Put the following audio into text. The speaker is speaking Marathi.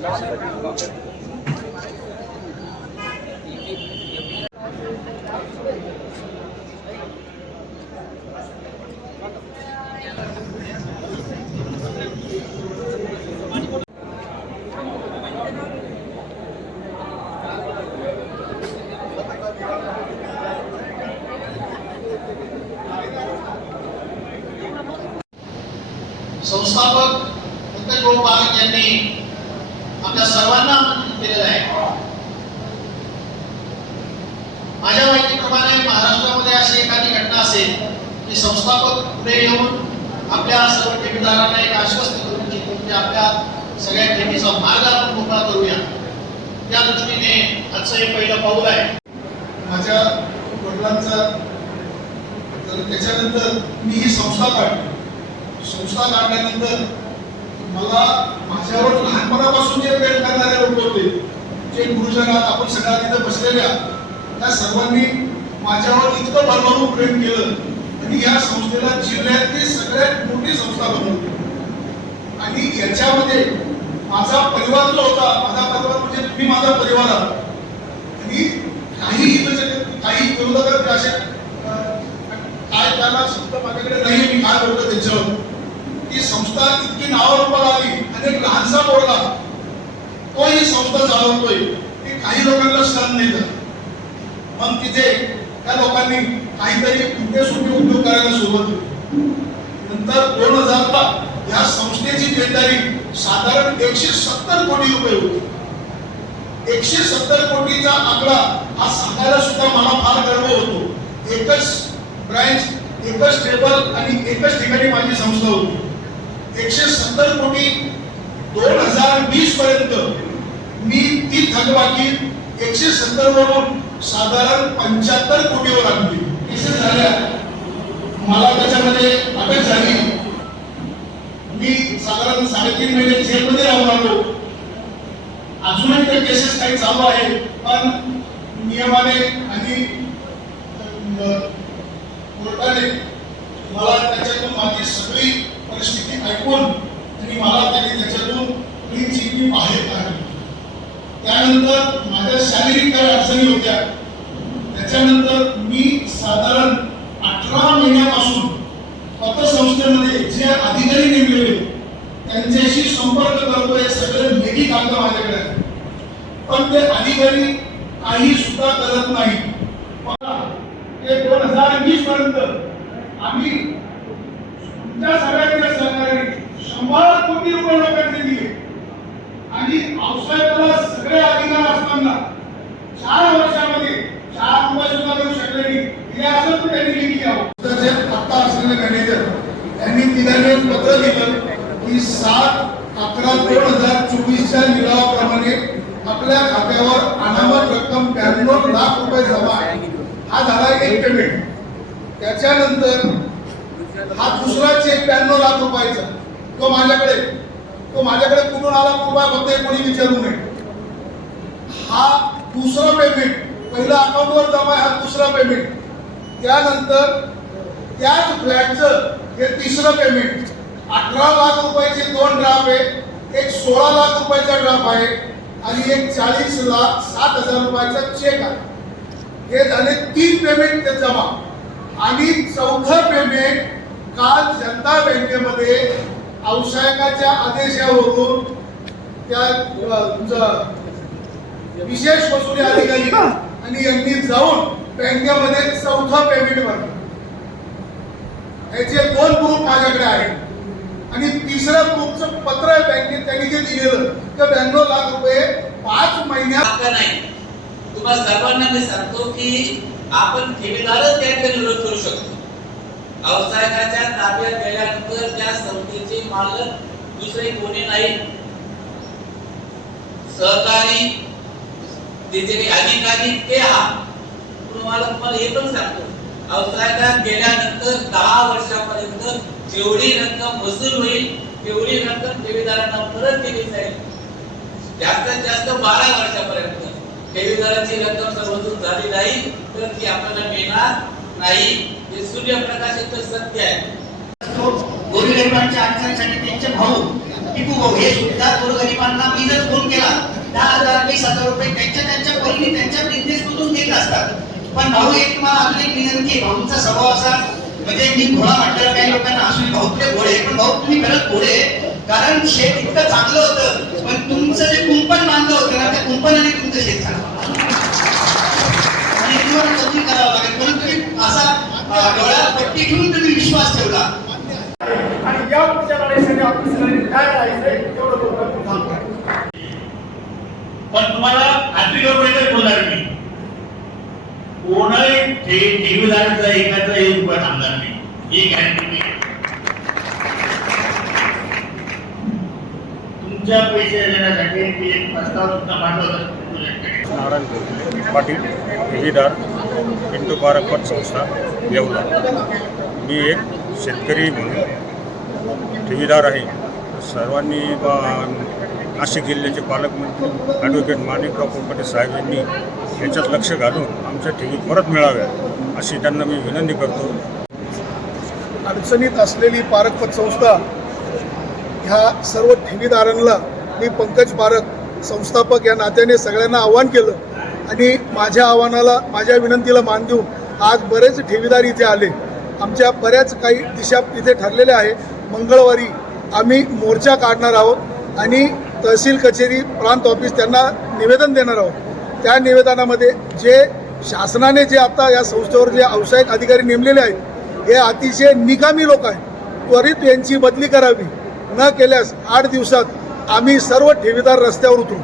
संस्थापक पंकज भाऊ पारख यांनी आपल्या सर्वांना आमंत्रित केलेलं आहे। माझ्या माहितीप्रमाणे महाराष्ट्रामध्ये अशी एखादी घटना असेल की संस्थापक पुढे येऊन आपल्या सर्व ठेवीदारांना एक आश्वस्त करू इच्छितो की आपल्या सगळ्या ठेवीचा मार्ग आपण मोकळा करूया, त्या दृष्टीने आजचं हे पहिलं पाऊल आहे। माझ्या वडिलांचा त्याच्यानंतर मी ही संस्था काढली। संस्था काढल्यानंतर मला माझ्यावर लहानपणापासून जे प्रेम करणारे लोक होते, जे गुरुजनात आपण सगळ्या तिथे बसलेल्या त्या सर्वांनी माझ्यावर इतकं भरभरून प्रेम केलं आणि या संस्थेला जिल्ह्यातली सगळ्यात मोठी संस्था बनवली। आणि याच्यामध्ये माझा परिवार जो होता, माझा परिवार म्हणजे तुम्ही माझा परिवार आहात। आणि काही विरोधक असे काय त्याला शब्द माझ्याकडे नाही, मी काय बोलतो त्याच्यावर ती संस्था इतकी नावारूपाला आली आणि एक लहानसा बोलला तो ही संस्था चालवतोय की काही लोकांना सहन नाही झालं। मग तिथे त्या लोकांनी काहीतरी उद्योग करायला सुरुवात केली। नंतर 2000ला या संस्थेची देणदारी साधारण 170 कोटी रुपये होती। 170 कोटीचा आकडा हा सांगायला सुद्धा मला फार गर्व होतो। एकच ब्रांच, एकच टेबल आणि एकच ठिकाणी माझी संस्था होती। 170 कोटी 2020 पर्यंत मी ती थकबाकी 170 वरून साधारण 75 कोटीवर आणली। केसेस झाल्या, मला त्याच्यामध्ये अटक झाली, मी साधारण 3.5 महिने जेलमध्ये राहून आलो। अजूनही त्या केसेस काही चालू आहे, पण नियमाने आणि कोर्टाने मला त्याच्यातून माझी सगळी परिस्थिती ऐकून आणि मला त्यांनी त्याच्यातून क्लीन चिट बाहेर काढली। त्यानंतर माझ्या शारीरिक काही अडचणी होत्या, त्याच्यानंतर मी साधारण 18 महिन्यापासून पतसंस्थेमध्ये जे अधिकारी नेमलेले त्यांच्याशी संपर्क करतोय। सगळे लेखी कागद माझ्याकडे आहेत, पण ते अधिकारी काही सुद्धा करत नाही। 2020 पर्यंत आम्ही तुमच्या सगळ्यांच्या सहकार्याने 100 कोटी रुपये लोकांचे दिले आणि पावसाळ्याला सगळे अधिकार असताना 4 वर्षामध्ये 4 रुपये सुद्धा देऊ शकले नाही। दिले असं तर त्यांनी लिखी द्यावं। आता असलेले मॅनेजर यांनी तिघांनी पत्र दिलं की 7/11/2024च्या निलावाप्रमाणे आपल्या खात्यावर अनामत रक्कम 92 लाख रुपये जमा आहे। हा झाला एक पेमेंट। त्याच्यानंतर हा दुसरा चेक 92 लाख रुपयाचा तो माझ्याकडे कुठून आला रुपया फक्त कोणी विचारू नये। हा दुसरा पेमेंट, पहिला अकाउंटवर जमा आहे, हा दुसरा पेमेंट। त्यानंतर त्याच फ्लॅटचं हे तिसरं पेमेंट 18 लाख रुपयाचे 2 ड्राफ्ट आहे, एक 16 लाख रुपयाचा ड्राफ्ट आहे आणि एक 40,07,000 रुपयाचा चेक आहे। हे झाले 3 पेमेंट ते जमा। आणि चौथं पेमेंट काल जनता बँकेमध्ये औषधाच्या आदेशावरून त्या विशेष वसुली अधिकारी आणि यांनी जाऊन बँकेमध्ये चौथा पेमेंट भरला। याचे 2 प्रूफ माझ्याकडे आहेत आणि तिसऱ्या प्रूफचं पत्र आहे बँकेत त्यांनी जे दिलेलं तर 92 लाख रुपये 5 महिन्यात नाही। तुम्हाला सर्वांना मी सांगतो की आपण ठेवीदारच त्याकडे विरोध करू शकतो। व्यावसायिकाच्या ताब्यात गेल्यानंतर त्या संस्थेचे मालक दुसरे कोणी नाही, सहकारी तिथे अधिकारी ते तुम्हाला हे पण सांगतो। व्यावसायिकात गेल्यानंतर 10 वर्षापर्यंत जेवढी रक्कम वसूल होईल तेवढी रक्कम ठेवीदारांना परत दिली जाईल। जास्तीत जास्त 12 वर्षापर्यंत ठेवीदाराची रक्कम सर्वतून झाली नाही तर ती आपल्याला मिळणार नाही। हे सूर्यप्रकाशित सत्य आहे। गोरी गरिबांच्या अडचणीसाठी त्यांचे भाऊ टिपू भाऊ हे सुद्धा गोरगरिबांना मी जर फोन केला 10,000 20,000 रुपये त्यांच्या परीने त्यांच्या बिझनेस मधून देत असतात. पण भाऊ एक तुम्हाला अजून एक विनंती आहे, भाऊंचा स्वभाव असा म्हणजे मी घोडा म्हटलं काही लोकांना असू भाऊ ते घोडे, पण भाऊ तुम्ही खरंच घोडे, कारण शेत इतकं चांगलं होतं पण तुमचं जे कुंपण बांधलं होतं ना त्या कुंपणाने तुमचं शेत चांगलं आणि तुम्हाला कबूल करावं लागेल. म्हणून तुम्ही असा डोळ्यात पट्टी ठेवून तुम्ही विश्वास ठेवला आणि या पुढच्या लढाईसाठी आपण सगळ्यांनी काय करायचंय तेवढं लोकांनी काम करायचं. पण तुम्हाला खात्री करून एकच बोलणार मी, कोणही ठेवीदाराचा एखादा 1 रुपया थांबणार नाही, ही गॅरंटी मी तुमच्या पैसे देण्यासाठी मी एक प्रस्ताव सुद्धा मांडला नारायण पाटील, ठेवीदार, पिंटू पारक पतसंस्था, येवला. मी एक शेतकरी म्हणून ठेवीदार आहे. सर्वांनी नाशिक जिल्ह्याचे पालकमंत्री ॲडव्होकेट माणिकराव कोकाटे साहेब यांनी याच्यात लक्ष घालून आमच्या ठेवी परत मिळाव्या अशी त्यांना मी विनंती करतो. अडचणीत असलेली पारक पतसंस्था ह्या सर्व ठेवीदारांना मी पंकज पारक संस्थापक या नात्याने सगळ्यांना आव्हान केलं आणि माझ्या आव्हानाला माझ्या विनंतीला मान देऊन आज बरेच ठेवीदार इथे आले. आमच्या बऱ्याच काही दिशा इथे ठरलेल्या आहे. मंगळवारी आम्ही मोर्चा काढणार आहोत आणि तहसील कचेरी प्रांत ऑफिस त्यांना निवेदन देणार आहोत. त्या निवेदनामध्ये जे शासनाने जे आता या संस्थेवर जे व्यावसायिक अधिकारी नेमलेले आहेत हे अतिशय निकामी लोक आहेत, त्वरित यांची बदली करावी. न केल्यास 8 दिवसात आम्ही सर्व ठेवीदार रस्त्यावर उतरू.